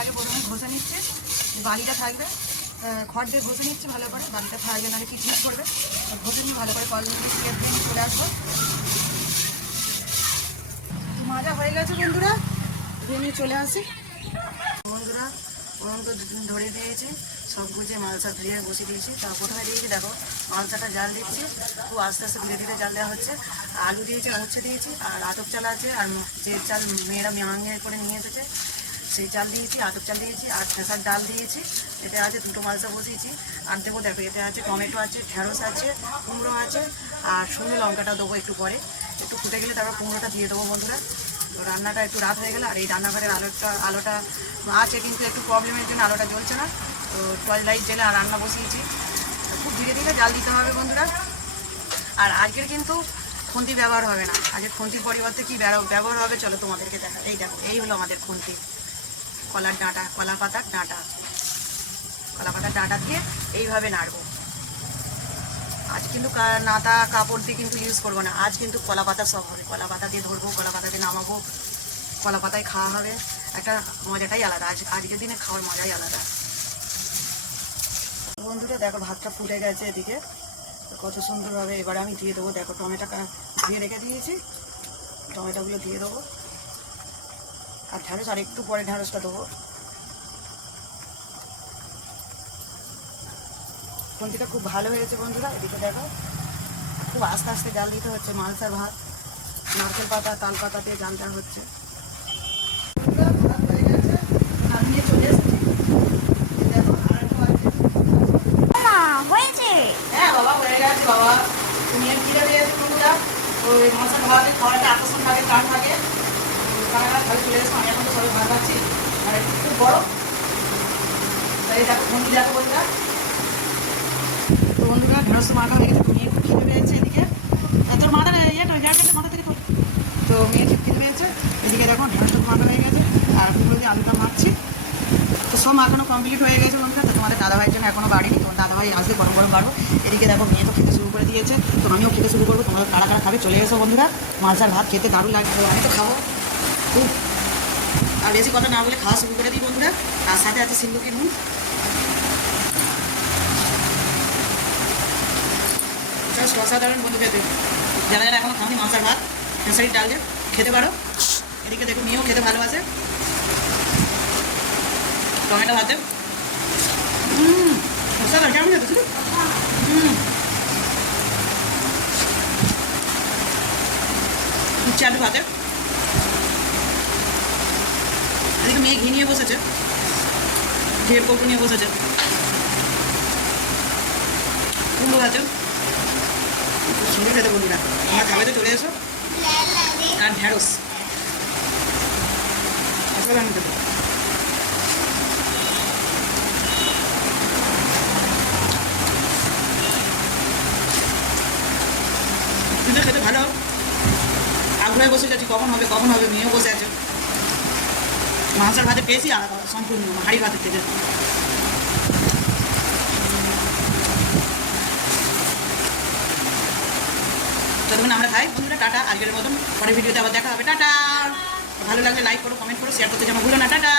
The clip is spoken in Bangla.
আগে প্রথমে ঘষে নিচ্ছে, বালিটা থাকবে, খড় দিয়ে ঘষে নিচ্ছে ভালো করে, বালিটা থাকবে নাহলে কিচমিচ করবে। ঘষে নিয়ে ভালো করে কল দিয়ে চলে আসবো। মাজা হয়ে গেছে বন্ধুরা, ধুয়ে নিয়ে চলে আসি। বন্ধুরা উনুন তো ধরে দিয়েছি, সব গুছিয়ে মালসা ধুয়ে বসিয়ে দিয়েছি। তা প্রথমে দিয়েছি দেখো মালসাটা জাল দিচ্ছি, খুব আস্তে আস্তে ধীরে ধীরে জাল দেওয়া হচ্ছে। আলু দিয়েছি, উচ্ছে দিয়েছি, আর আতপ চাল আছে, আর যে চাল মেয়েরা মেয়াঙ্গে করে নিয়ে এসেছে সেই চাল দিয়েছি, আতপ চাল দিয়েছি, আর খেসার ডাল দিয়েছি। এতে আছে দুটো মালসা বসিয়েছি। আর দেবো দেখো এতে আছে টমেটো আছে, ঢেঁড়স আছে, কুমড়ো আছে, আর শুকনো লঙ্কাটা দেবো একটু পরে। একটু ফুটে গেলে তারপর কুমড়োটা দিয়ে দেবো বন্ধুরা। তো রান্নাটা একটু রাত হয়ে গেলে, আর এই রান্নাঘরের আলোটা আছে কিন্তু একটু প্রবলেমের জন্য আলোটা জ্বলছে না। তো টর্চ লাইট জেলে আর রান্না বসিয়েছি। খুব ধীরে ধীরে জাল দিতে হবে বন্ধুরা। আর আজকের কিন্তু খুন্তি ব্যবহার হবে না, আজকে খুন্তির পরিবর্তে কী ব্যবহার হবে চলো তোমাদেরকে দেখা। এই দেখো এই হলো আমাদের খুন্তি, কলার ডাঁটা, কলা পাতার ডাঁটা, কলা পাতার ডাঁটা দিয়ে এইভাবে নাড়বো। আজ কিন্তু নাতা কাপড় দিয়ে কিন্তু ইউজ করবো না, আজ কিন্তু কলা পাতা সব হবে। কলা পাতা দিয়ে ধরবো, কলা পাতা দিয়ে নামাবো, কলা পাতায় খাওয়া হবে। একটা মজাটাই আলাদা, আজকের দিনে খাওয়ার মজাই আলাদা। বন্ধুরা দেখো ভাতটা ফুটে গেছে এদিকে কত সুন্দরভাবে। এবারে আমি দিয়ে দেবো, দেখো টমেটোটা ধুয়ে রেখে দিয়েছি, টমেটোগুলো দিয়ে দেবো। আর ঢ্যাঁড়স আর একটু পরে ঢ্যাঁড়সটা দেবো। খুন্তিটা খুব ভালো হয়েছে বন্ধুরা, এদিকে দেখো খুব আস্তে আস্তে জাল দিতে হচ্ছে। মালসার ভাত নারকেল পাতা তাল পাতা দিয়ে জাল দেওয়া হচ্ছে। ভাত হয়ে গেছে, নামিয়ে চলে এসেছি। দেখো আরেকটু আছে। হয়েছে। হ্যাঁ বাবা হয়ে গেছে বাবা। তুমি খিদে পেয়েছো বন্ধুরা, ওই মশলা ভাতে খাওয়াটা আকর্ষণ থাকে, টান থাকে। তারা ঘরে চলে এসেছো, আমি এখন তো সবাই ভাত খাচ্ছি। আর একটু খুব বড় তাই দেখো খুন্তি দেখো বন্ধুরা। তো বন্ধুরা ঢেঁড়স মাথা হয়ে গেছে, মেয়ে খুব খিদে পেয়েছে এদিকে। তোর মাথা মাথা থেকে তো মেয়ে ঠিক খিদে পেয়েছে। এদিকে দেখো ঢেঁড়সটা মাথা হয়ে গেছে, আর কুমড়ো দিয়ে আলুটা মাখছি। তো সব মাখানো কমপ্লিট হয়ে গেছে বন্ধুরা। তো তোমাদের দাদাভাইয়ের জন্য এখনও বাড়িনি, তোমার দাদাভাই আসবে গরম গরম বাড়বো। এদিকে দেখো মেয়ে তো খেতে শুরু করে দিয়েছে, তো আমিও খেতে শুরু করবো। তোমরা কারা কারা খাবে চলে এসো বন্ধুরা। মালসার ভাত খেতে দারুণ লাগবে, আমি তো খাবো খুব। আর বেশি কথা না বলে খাওয়া শুরু করে দিই বন্ধুরা। তার সাথে আছে সিন্ধুকি নুন। অসাধারণ বন্ধু খেতে, যারা যারা এখনো খাওনি মালসার ভাত খেসারির ডাল দিয়ে খেতে পারো। এদিকে দেখো মেয়েও খেতে ভালোবাসে টমেটো ভাতে। অসাধারণ, কেমন খেতে শুধু উচ্ছে আলু ভাতে। এদিকে মেয়ে ঘি নিয়ে বসেছে, ঘিয়ের কৌটো নিয়ে বসেছে। কুমড়ো ভাতে সুন্দর খেতে বন্ধুরা, আমার খাবারে চলে এসো। আর ঢেঁড়স অসাধারণ খেতে। কিন্তু খেতে ভালো, আগ্রহে বসে যাচ্ছি কখন হবে কখন হবে। মেয়েও বসে আছে। মাংসের ভাতের টেস্টই আলাদা সম্পূর্ণ হাঁড়ি ভাতের থেকে। যতক্ষণ আমরা খাই বন্ধুরা টাটা, আজকের মতন পরের ভিডিওতে আবার দেখা হবে। টাটা। ভালো লাগলে লাইক করো, কমেন্ট করো, শেয়ার করতে যেন ভুলো না। টাটা।